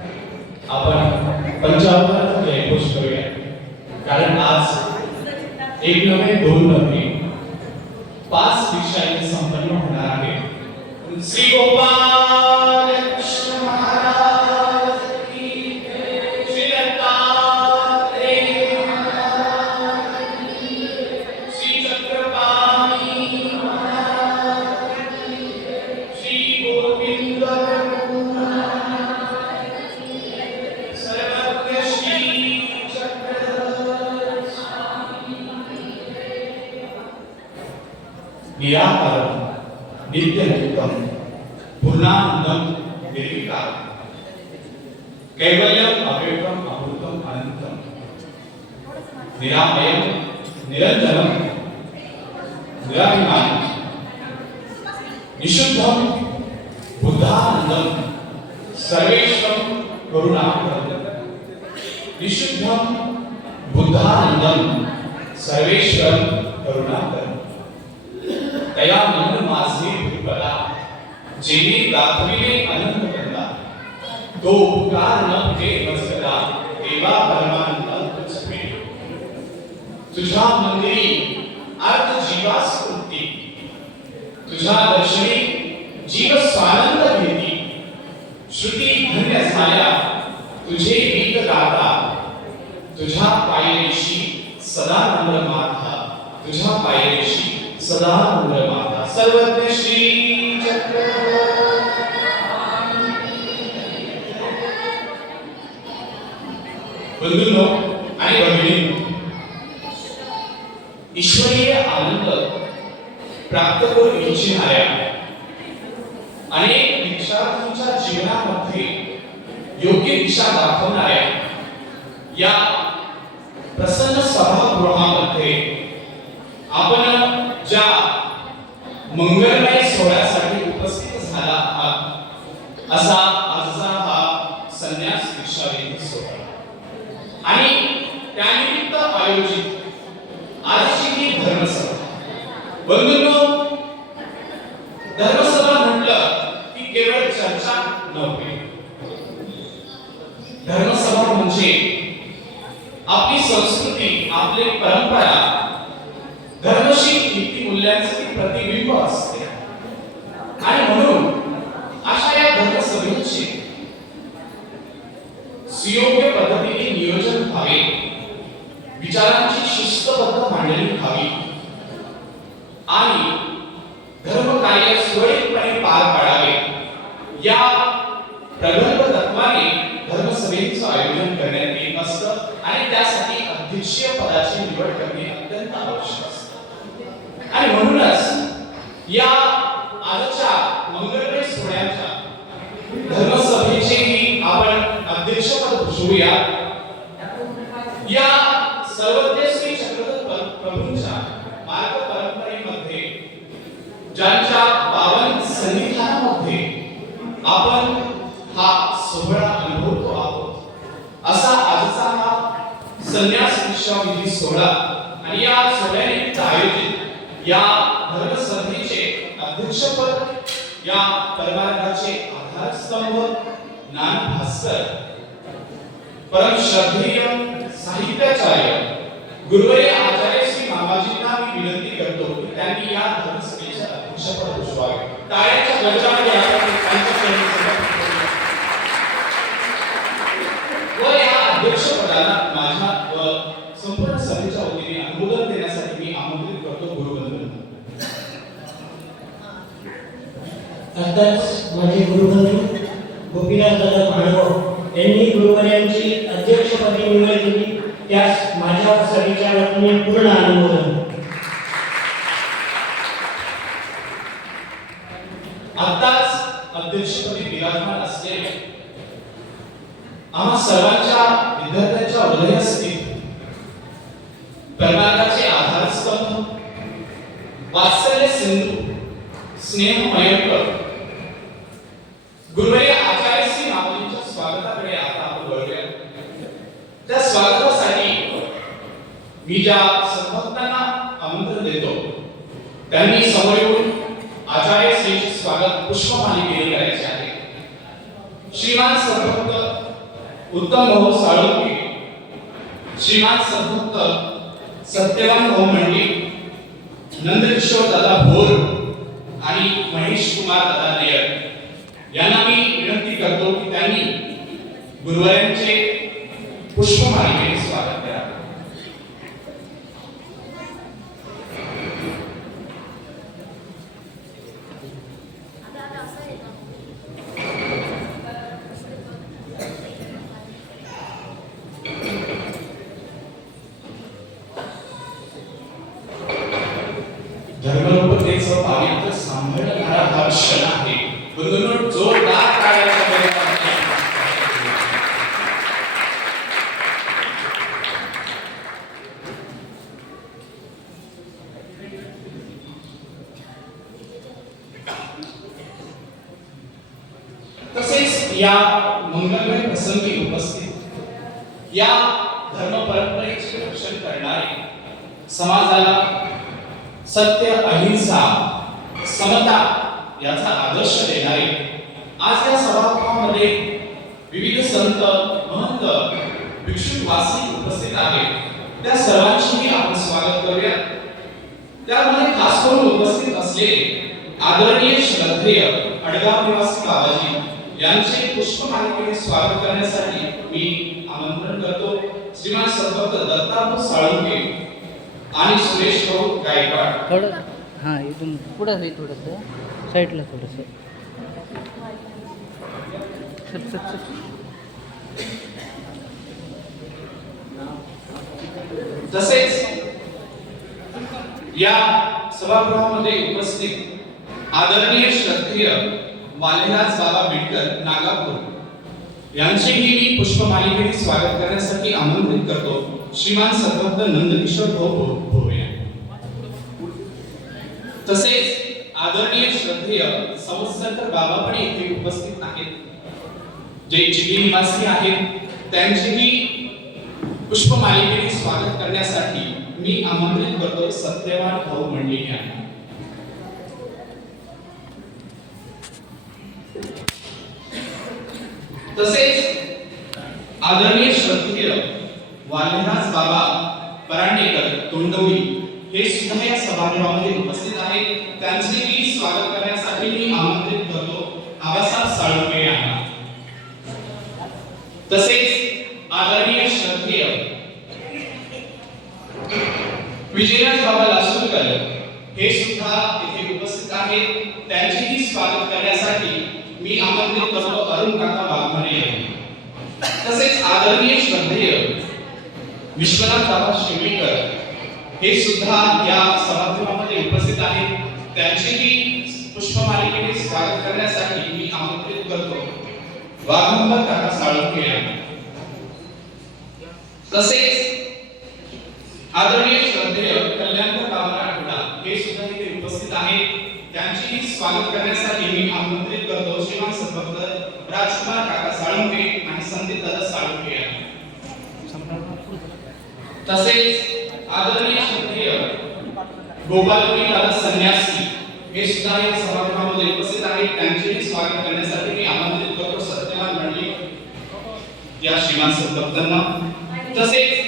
आपण पंचावन्न जयघोष करूया. कारण आज एक नव्हे दोन नव्हे पाच दीक्षा संपन्न होणार आहे. श्री गोपाल! निराभिमानं निशुद्धं बुद्धानन्दं सर्वेश्वं करुणाकरं। निशुद्धं बुद्धानन्दं सर्वेश्वरं करुणाकरं। तया मन माझे भूतला जेने दाखविले अनंत कंदा तो उपकार न ते मजकला देवा परमानंद तुझ तुझ्या मंदिरी अर्ध जीवास कृती तुझ्या दर्शनी जीव स्वानंद घेती श्रुती धन्य झाल्या तुझे गीत। गाता तुझ्या पायरीशी सदा नम्र माथा। तुझ्या पायरीशी सदा नम्र माथा। सर्वज्ञ श्री चक्र। बंधूंनो आणि भगिनींनो ईश्वरीय आनंद प्राप्त करू इच्छिणाऱ्या अनेक दीक्षार्थींच्या जीवनामध्ये योग्य दिशा दाखवणाऱ्या या प्रसन्न सभागृहामध्ये आपण ज्या मंगलमय सोहळ्यासाठी उपस्थित झाला आहात असा आजचा हा संन्यास दीक्षाविधी सोहळा आणि त्यानिमित्त आयोजित आजची ही धर्मसभा बंधूंनो धर्मसभा म्हटलं की केवळ चर्चा नव्हे धर्मसभा म्हणजे आपली संस्कृती आपली परंपरा धर्मशील नीतीमूल्यांचे प्रतिबिंब असते. आणि म्हणून अशा या धर्मसभेचे सुयोग्य पद्धतीने नियोजन व्हावे विचारांची शिस्तबद्ध मांडणी व्हावी आणि धर्म कार्य सुरळीतपणे पार पाडावे या प्रगल्भ तत्वाने धर्मसभेचं आयोजन करण्यात येत असतं. आणि त्यासाठी अध्यक्षीय पदाची निवड करणे अत्यंत आवश्यक असते आणि म्हणूनच या आजच्या मंगळमय सोहळ्याच्या धर्मसभेचे आपण अध्यक्षपद भूषवूया. या सर्वज्ञ श्री चक्रधर प्रभूंच्या मार्ग परंपरेमध्ये ज्यांच्या पावन सन्निधानामध्ये आपण हा सोहळा अनुभवतो आहोत असा आजचा हा संन्यास दीक्षाविधी सोहळा आणि या सोहळ्यानिमित्त आयोजित या धर्मसभेचे अध्यक्षपद या परमार्थाचे आधारस्तंभ ज्ञानभास्कर परम श्रद्धेय साहित्याचार्य गुरुवरे आचार्य श्री मामाजींना मी विनंती करतो की त्यांनी या धर्मसभेच्या अध्यक्षपद उचवावे टाळ्याच्या गजरामध्ये आपण त्यांच्या चरणी समर्पित करूया. व या अध्यक्षपदाला माझ्या व संपूर्ण सभेच्या वतीने अनुमोदन देण्यासाठी मी आमंत्रित करतो गुरुबंधूंना आताच माझे गुरुबंधू गोपीनाथ दादा भांडव यांनी गुरुवर्यांची अध्यक्षपदी निवड केली. त्यास माझ्या सभेच्या वतीने पूर्ण अनुमोदन आताच अध्यक्षपदी विराजमान असलेले आम्हा सर्वांच्या विद्यार्थ्यांच्या हृदयस्थित कर्नाटकाचे आधारस्तंभ वात्सल्य सिंधू स्नेह मयंकर गुरुवर्य आचार्य श्री माऊलींच्या स्वागताकडे आता आपण वळूया त्या स्वागतासाठी मी ज्या सद्भक्तांना आमंत्रण देतो त्यांनी समोर येऊन आचार्य श्रीचे स्वागत पुष्पमालिकेने करायचे आहे. श्रीमान सद्भक्त उत्तम भाऊ साळुंके श्रीमान संभक्त सत्यवान भाऊ मंडी नंदकिशोर दादा भोर आणि महेश कुमार दादा नेयर यांना मी विनंती करतो की त्यांनी गुरुवारांचे पुष्पमालिकेने स्वागत करा धर्मरूपतेचं पावित्र्य सांभाळणारा हा क्षण आहे बंधूंनो जोरदार टाळ्यांचा गजर तसेच या मंगलमय प्रसंगी उपस्थित या धर्म परंपरेचे रक्षण करणारे समाजाला सत्य अहिंसा समता याचा आदर्श देणारे आज या सभागृहामध्ये विविध संत महंत भिक्षुक वासी उपस्थित आहेत त्या सर्वांचीही आपण स्वागत करूया त्यामध्ये खास करून उपस्थित असलेले आदरणीय श्रद्धेय अडगाव निवासी बाबाजी यांचे पुष्पमालिकेने स्वागत करण्यासाठी मी आमंत्रण करतो. श्रीमान संत दत्ताभाऊ साळुंके आणि सुरेश भाऊ गायकवाड. थोडं हां इथून पुढं आहे थोडंसं साईडला थोडंसं. सर सर सर तसेच या सभागृहामध्ये उपस्थित आदरणीय श्रद्धेय वालेदास बाबा बिडकर नागापूर. यांचेही मी पुष्पमालिकेने स्वागत करण्यासाठी आमंत्रित करतो. श्रीमान संबद्ध नंदकिशोर भाऊ भोवे तसेच आदरणीय श्रद्धेय संवत्सरकर बाबा पण येथे उपस्थित आहेत. जे चिली निवासी आहेत त्यांचेही पुष्पमालिकेने स्वागत करण्यासाठी मी आमंत्रित करतो सत्यवान भाऊ मंडळी यांना. तसेच आदरणीय श्रद्धेय वाल्यदास बाबा परांडेकर तोंडवली हे सुद्धा या सभागृहामध्ये उपस्थित आहेत. त्यांचेही स्वागत करण्यासाठी मी आमंत्रित करतो आबासाहेब साळुंके यांना. तसेच आदरणीय श्रद्धेय विजयराज बाबा लासूरकर हे सुद्धा इथे उपस्थित आहेत त्यांचेही स्वागत करण्यासाठी मी आमंत्रित करतो अरुण काका वाघमारे आहे तसेच आदरणीय श्रद्धेय विश्वनाथ बाबा शिवेकर हे सुद्धा या सभागृहामध्ये उपस्थित आहेत. त्यांचेही पुष्पमालिकेने स्वागत करण्यासाठी मी आमंत्रित करतो. वाघंबर काका साळुंके आहे तसेच आदरणीय श्रद्धेय कल्याणकर बाबा आठवडा हे सुद्धा इथे उपस्थित आहे त्यांची स्वागत करण्यासाठी मी आमंत्रित करतो. श्रीमान संभक्त राजकुमार काका साळुंके आणि संदीप दादा साळुंके तसेच आदरणीय श्रद्धेय गोपालपुरी दादा संन्यासी हे सुद्धा या सभागृहामध्ये उपस्थित आहेत. त्यांचेही स्वागत करण्यासाठी मी आमंत्रित करतो. सत्यवान मंडळी. या श्रीमान संतप्तांना तसेच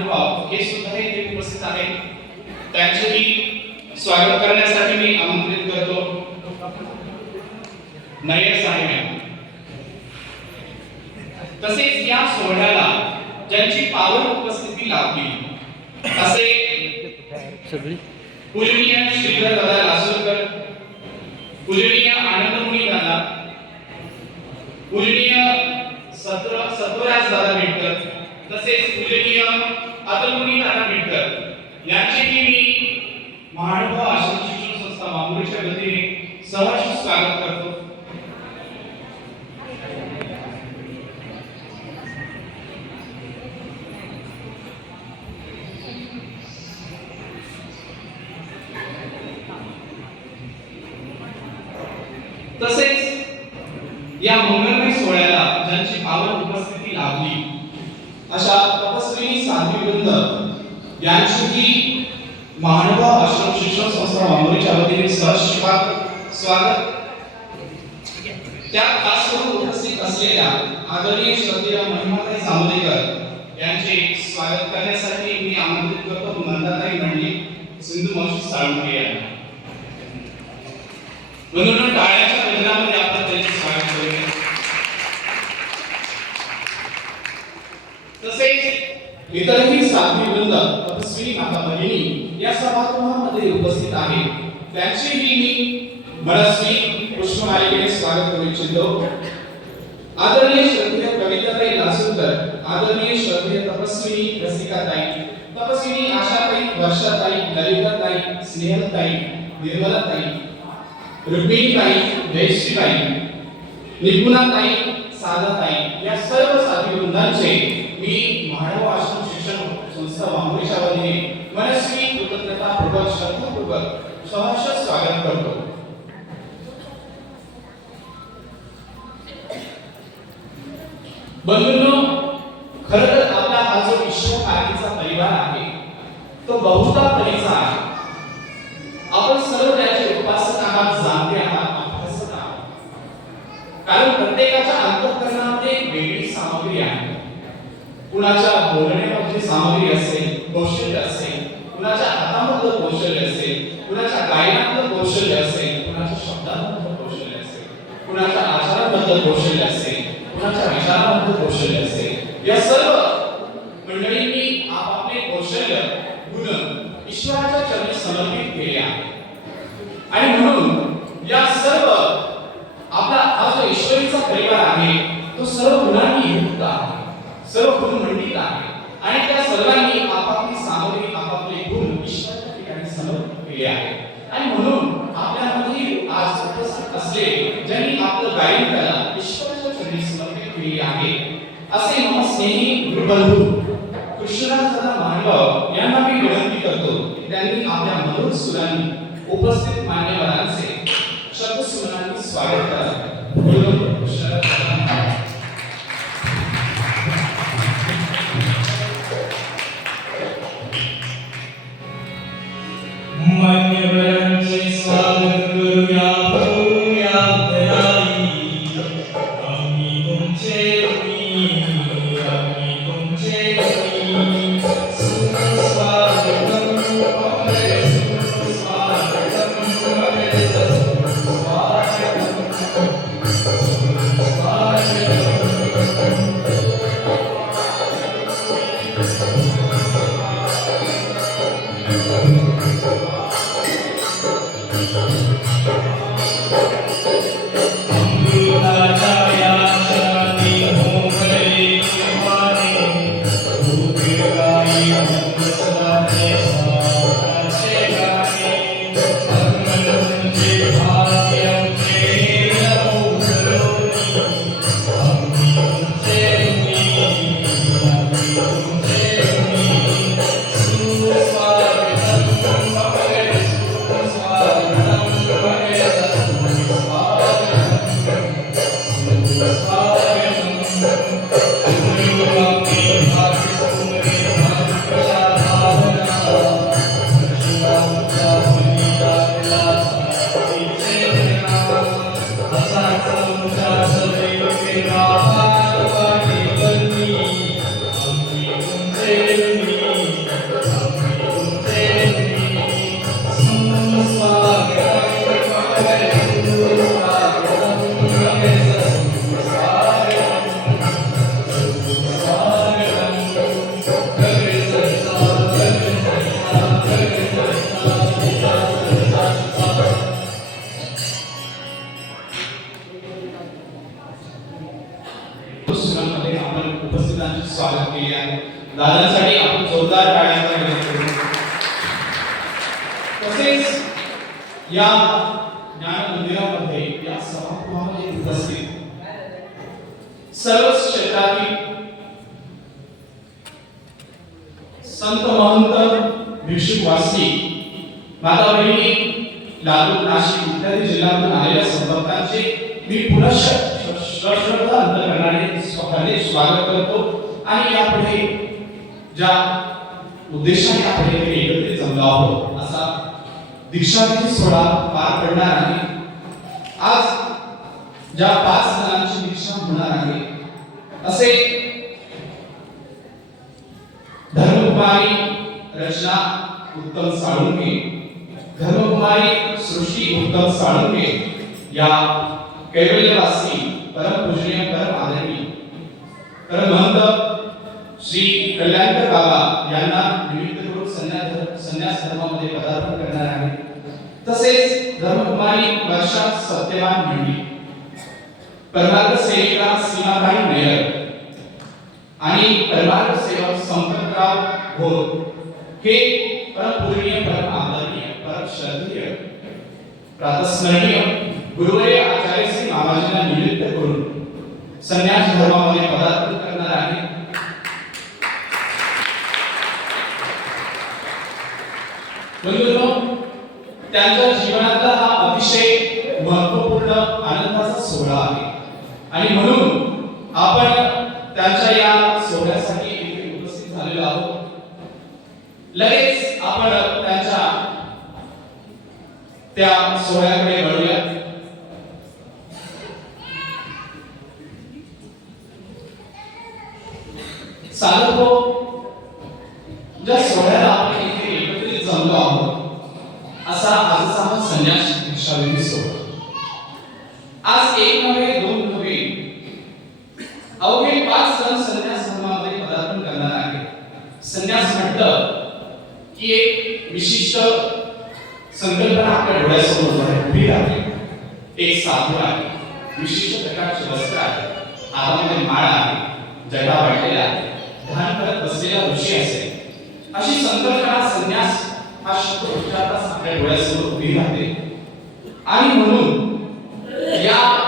अनुभव हे सुद्धा इथे उपस्थित आहेत त्यांचेही स्वागत करण्यासाठी मी आमंत्रित करतो. नय्यर साहेब. तसेच या सोहळ्याला ज्यांची पावन उपस्थिती लाभली असे पूजनीय श्रीधर दादा लासूरकर पूजनीय आनंदमुनी दादा पूजनीय सत्र सत्वराज दादा बेटकर तसेच पूजनीय अतुलमुनी दादा बेटकर यांचेही मी महानुभाव आश्रम शिक्षण संस्था मामुरीच्या वतीने सहर्ष स्वागत करतो. तसेच या मुंबई सोहळ्याला ज्यांची पावन उपस्थिती लाभली अशा तपस्विनी साध्वीवृंद यांचीही महानुभाव आश्रम शिक्षण संस्था मांबोरीच्या वतीने सहर्ष स्वागत. त्या खास उपस्थित असलेल्या आदरणीय श्रद्धेय महिमाताई जांभेकर यांचे स्वागत करण्यासाठी मी आमंत्रित करतो नंदाताई मंडळी सिंधू मावशी साळुंके यांना. म्हणून टाळ्याच्या वेदनामध्ये आपण त्यांचे स्वागत करूया. तसेच इतरही साध्वी वृंद तपस्विनी माता भगिनी या सभागृहामध्ये उपस्थित आहेत. त्यांचीही मी मनस्वी पुष्पमालिकेने स्वागत करू इच्छितो. आदरणीय श्रद्धेय कविताताई लासूरकर आदरणीय श्रद्धेय तपस्विनी रसिकाताई तपस्विनी आशाताई वर्षाताई ललिताताई स्नेहलताई निर्मलाताई रुक्मिणीताई जयश्रीताई निपुणाताई साधाताई या सर्व साथी वृंदांचे मी मानव आश्रम शिक्षण संस्था वांबरेच्या वतीने मनस्वी कृतज्ञता पूर्वक श्रद्धापूर्वक सहर्ष स्वागत करतो. बंधूंनो खरं तर आपला हा जो विश्वकारतीचा परिवार आहे तो बहुधा परीचा आहे आपण सर्व त्याचे उपासक आहात जाणते आहात अभ्यासक आहात कारण प्रत्येकाच्या अंतःकरणामध्ये एक वेगळी सामग्री आहे कुणाच्या बोलण्यामध्ये सामग्री असेल कौशल्य असेल कुणाच्या हातामधलं कौशल्य असेल कुणाच्या गायनातलं कौशल्य असेल कुणाच्या शब्दांमधलं कौशल्य असेल कुणाच्या आचाराबद्दल कौशल्य असेल कुणाच्या विचाराबद्दल कौशल्य असेल या सर्व मंडळींनी आपापले कौशल्य गुण ईश्वराच्या चरणी समर्पित केले आहे आणि म्हणून या सर्व आपला हा जो ईश्वरीचा परिवार आहे तो सर्व गुणांनी युक्त आहे सर्व गुण मंडित आहे आणि त्या सर्वांनी आपापली सामग्री आपापले गुण ईश्वराच्या केले आहे. आणि म्हणून आपल्यामध्ये आज उपस्थित असले ज्यांनी आपलं गायन कला ईश्वराच्या चरणी समर्पित केली आहे. असे मम स्नेही गुरुबंधू कृष्णराज दादा मांडव यांना मी विनंती करतो त्यांनी आपल्या मधुर सुरांनी उपस्थित मान्यवरांचे शब्द सुरांनी स्वागत करा. गुरुबंधू कृष्णराज भिक्षुकवासी माता बहिणी लातूर नाशिक इत्यादी जिल्ह्यातून आलेल्या संपर्कांचे मी पुनश्च अंतकरणाने स्वतःने स्वागत करतो. आणि यापुढे ज्या उद्देशाने आपण येथे एकत्रित जमलो आहोत असा दीक्षांती सोहळा पार पडणार आहे. आज ज्या पाच जणांची दीक्षा होणार आहे असे धर्मकुमारी रचना उत्तम साळुंके धर्मकुमारी सृष्टी उत्तम साळुंके या कैवल्यवासी परमपूजनीय परम आदरणीय। परम महंत श्री कल्याणकर बाबा यांना निमित्त करून संन्यास संन्यास धर्मामध्ये पदार्पण करणार आहे. तसेच धर्मकुमारी वर्षा सत्यवान मंडी परमार्थ सेविका सीमाबाई मेयर आणि परमार्थ सेवक संपतराव घोर हे परमपूजनीय परम आदरणीय परम श्रद्धेय प्रातस्मरणीय गुरुवर्य आचार्य श्री मामाजींना निमित्त करून संन्यास धर्मामध्ये पदार्पण करणार आहे. बंधूंनो त्यांच्या जीवनातला हा अतिशय महत्त्वपूर्ण आनंदाचा सोहळा आहे. आणि म्हणून आपण त्यांच्या त्या सोहळ्याकडे वळूया साधको ज्या सोहळ्याला आपण इथे एकत्रित जमलो आहोत असा आजचा हा संन्यास दीक्षाविधी सोहळा आज एक नव्हे दोन नव्हे अवघे पाच जण संन्यास धर्मामध्ये पदार्पण करणार आहे संन्यास म्हटलं की एक विशिष्ट संकल्पना आपल्या डोळ्यासमोर उभी- आहे राहते एक साधू आहे. विशिष्ट प्रकारचे वस्त्र आहे. हातामध्ये माळ आहे. जगा वाटलेला आहे. ध्यान करत बसलेला ऋषी असेल अशी संकल्पना संन्यास हा शब्द उच्चारता आपल्या डोळ्यासमोर उभी राहते. आणि म्हणून या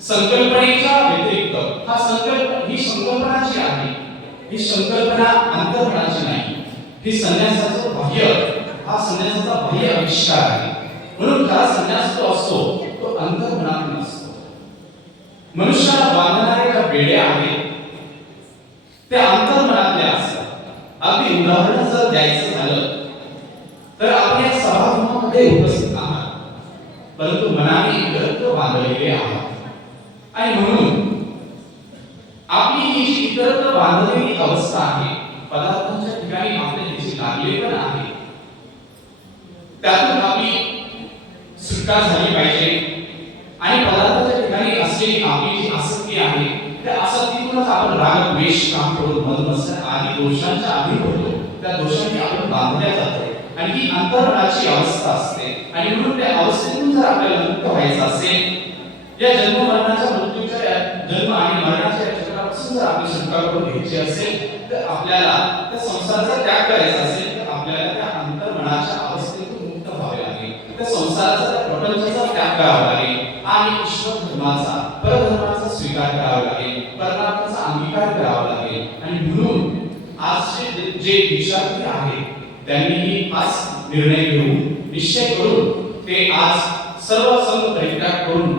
संकल्पनेच्या व्यतिरिक्त हा संकल्प ही संकल्पना जी आहे. ही संकल्पना अंतर्मनाची नाही. ही संन्यासाचं बाह्य हा संन्यासाचा बाह्य आविष्कार आहे. म्हणून खरा संन्यास जो असतो तो अंतर्मनातून असतो. मनुष्याला बांधणाऱ्या ज्या बेड्या आहेत त्या अंतर्मनातल्या असतात. अगदी उदाहरण जर द्यायचं झालं तर आपण या सभागृहामध्ये उपस्थित आहात. परंतु मनाने इतरत्र बांधलेले आहात. आणि म्हणून आपली ही इतरत्र बांधलेली अवस्था आहे. पदार्थांच्या ठिकाणी आपले जी लागले पण आहे. त्यातून आपली सुटका झाली पाहिजे. आणि पदार्थाच्या ठिकाणी असलेली आपली जी आसक्ती आहे त्या आसक्तीतूनच आपण राग द्वेष काम करून मदमत्सर आदी दोषांच्या आधी होतो. त्या दोषांनी आपण बांधल्या जातो. आणि ही अंतरणाची अवस्था असते. आणि म्हणून त्या अवस्थेतून जर आपल्याला मुक्त व्हायचं असेल या जन्म मरणाच्या मृत्यूच्या जन्म आणि मरणाच्या चक्रापासून जर आपली सुटका करून घ्यायची असेल तर आपल्याला त्या संसाराचा त्याग करायचा असेल तर आपल्याला त्या अंतर्मनाच्या संसाराचा प्रपंचाचा त्याग करावा लागेल आणि ईश्वर धर्माचा परधर्माचा स्वीकार करावा लागेल परमात्माचा अंगीकार करावा लागेल. आणि म्हणून आजचे जे दीक्षार्थी आहेत त्यांनीही आज निर्णय घेऊन निश्चय करून ते आज सर्व संघ परित्याग करून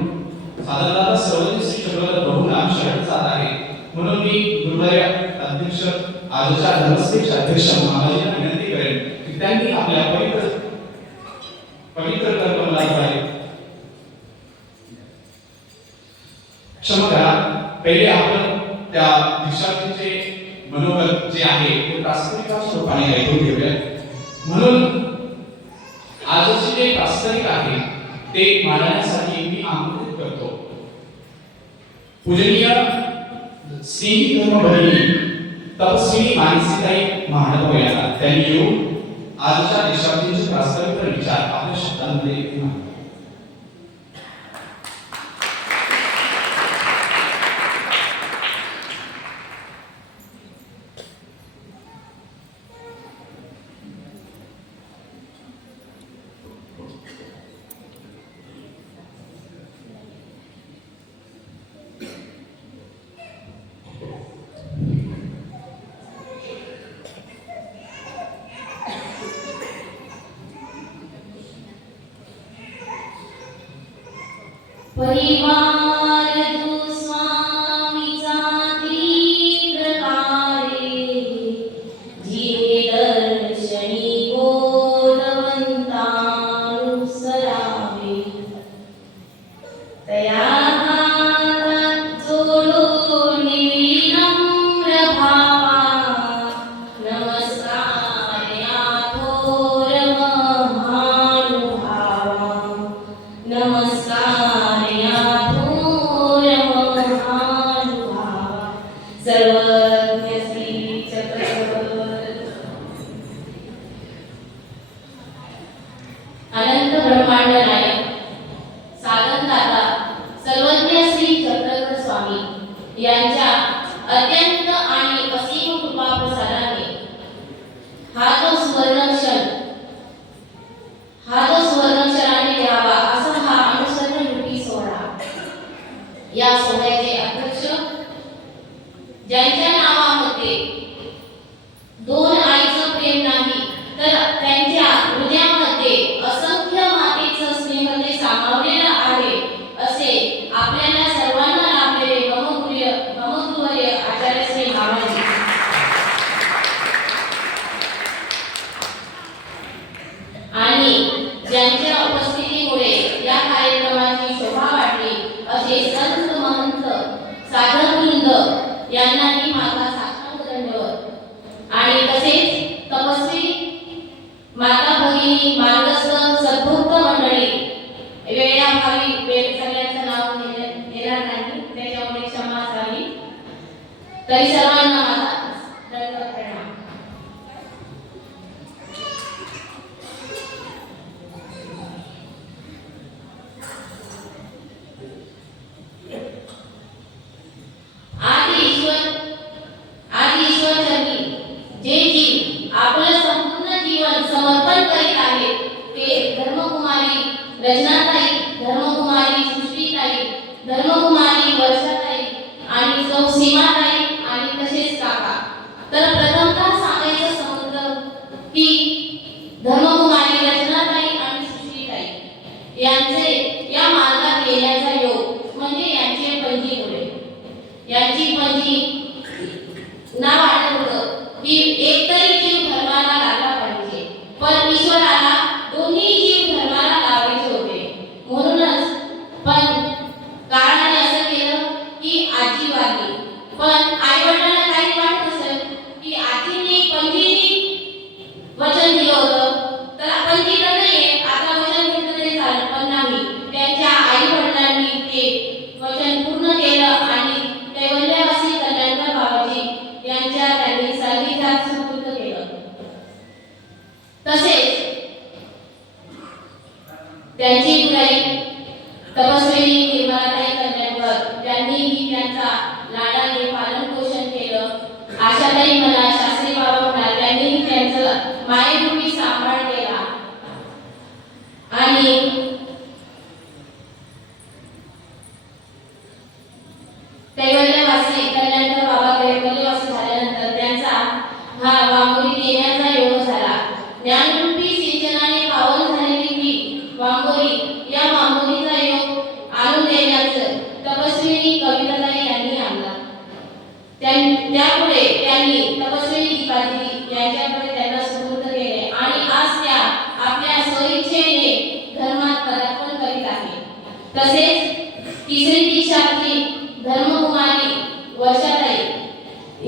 साधारणतः सर्वजण श्री चक्रवर्त बघून आम्ही जात आहे म्हणून मी गुरुवारी अध्यक्ष आजच्या धर्मसभेचे अध्यक्ष महाराजांना विनंती करेन की त्यांनी आपल्या पवित्र पवित्र कर्मलाद्वारे आहे. क्षमता पहिले आपण त्या दीक्षार्थीचे मनोबल जे आहे ते प्रास्ताविकाच्या स्वरूपाने ऐकून घेऊया. म्हणून आजचे जे प्रास्ताविक आहे ते मांडण्यासाठी मी आमंत्रित करतो. पूजनीय स्नेही धर्मभगिनी तपस्वी मानसीताई महाडको यांना त्यांनी येऊन आजच्या देशातील प्रास्ताविक विचार आपल्या शब्दांमध्ये मांडले. રચનાતાઈ ધર્મકુમારી સૃષ્ટિતાઈ ધર્મકુમારી વર્ષાતાઈ અને સૌ સીમાતાઈ त्यांची बुराई तपस्वी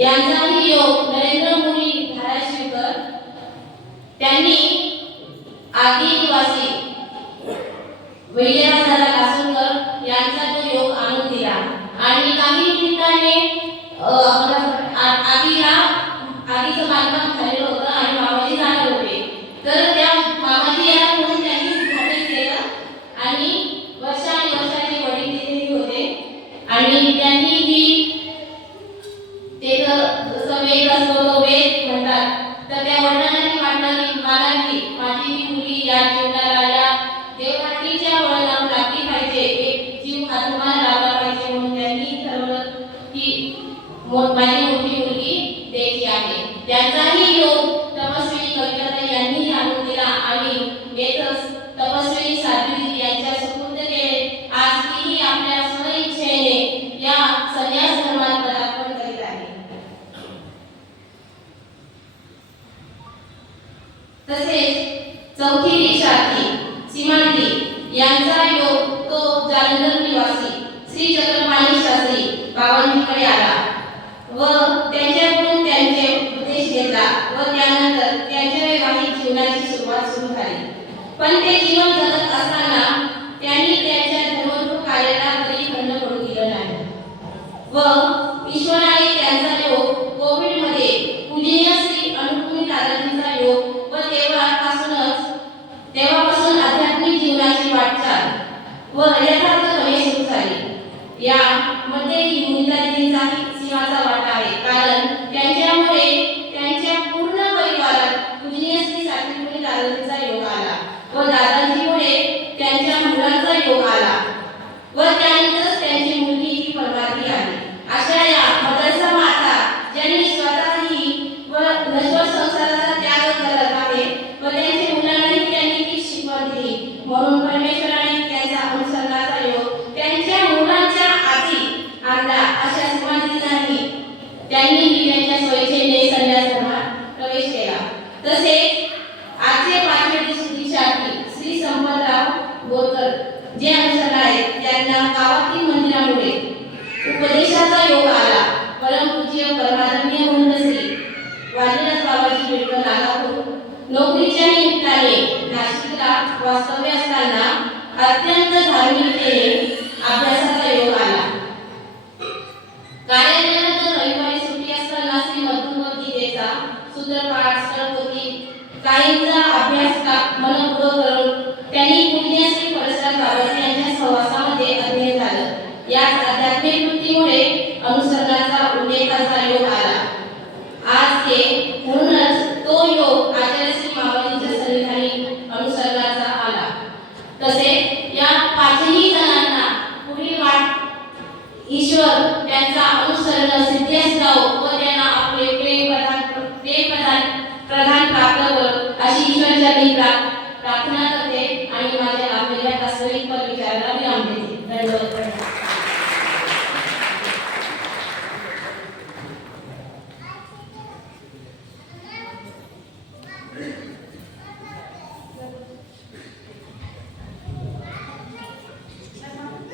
यांचाही योग नरेंद्र मुली धाराशिवकर त्यांनी आदिवासी वैद्यनाथ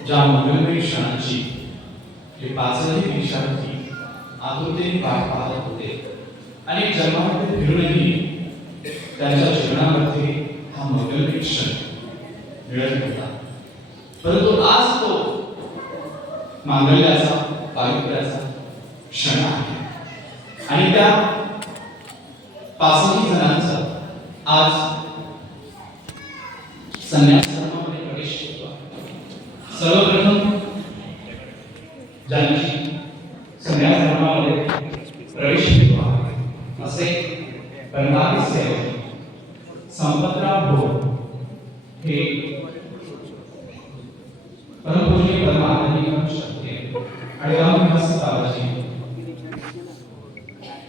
ज्या मंगलमय क्षणांची हे पाचही विषाणूही आतुरतेने वाट पाहत होते. आणि जन्मामध्ये फिरूनही त्यांच्या जीवनामध्ये हा मंगलमय क्षण मिळत होता. परंतु आज तो मांगल्याचा पावित्र्याचा क्षण आहे. आणि त्या पाचही जणांचा आज संन्यास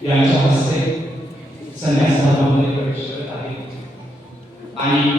यांच्या हस्ते संन्यास धर्मामध्ये प्रवेश करत आहे. आणि